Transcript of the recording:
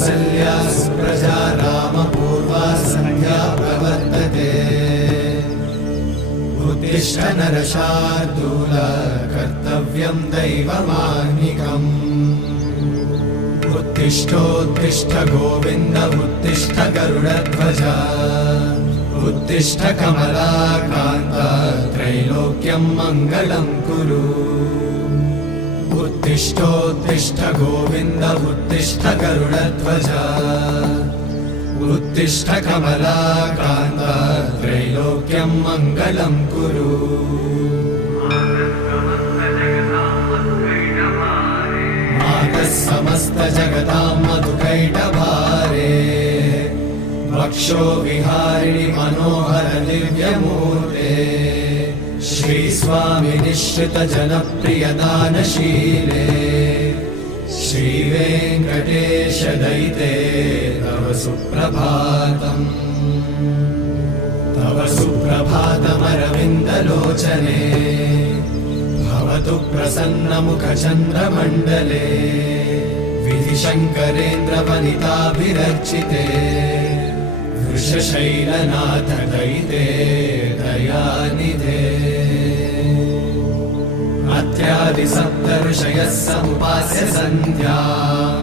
कौसल्या सुप्रजा रामपूर्वा सन्ध्या प्रवर्तते उत्तिष्ठ नरशार्दूल कर्तव्यं दैवमाह्निकम् उत्तिष्ठोत्तिष्ठ गोविन्द उत्तिष्ठ गरुडध्वज उत्तिष्ठ कमलाकान्त त्रैलोक्यं मङ्गलं कुरु उत्तिष्ठोत्तिष्ठ गोविन्द उत्तिष्ठ गरुडध्वज उत्तिष्ठ कमलाकान्त त्रैलोक्यं मङ्गलं कुरु मातः समस्त जगतां मधुकैटभारे वक्षो विहारिणि मनोहर दिव्यमूर्ते श्रीस्वामि निश्चित जनप्रिय दानशीले श्रीवेङ्कटेश दयिते तव सुप्रभातम् तव सुप्रभातमरविन्दलोचने भवतु प्रसन्नमुखचन्द्रमण्डले विधिशङ्करेन्द्रवनिताभिरर्चिते वृषशैलनाथ दयिते दयानिधे अत्यादि सप्त ऋषयः समुपास्य सन्ध्या।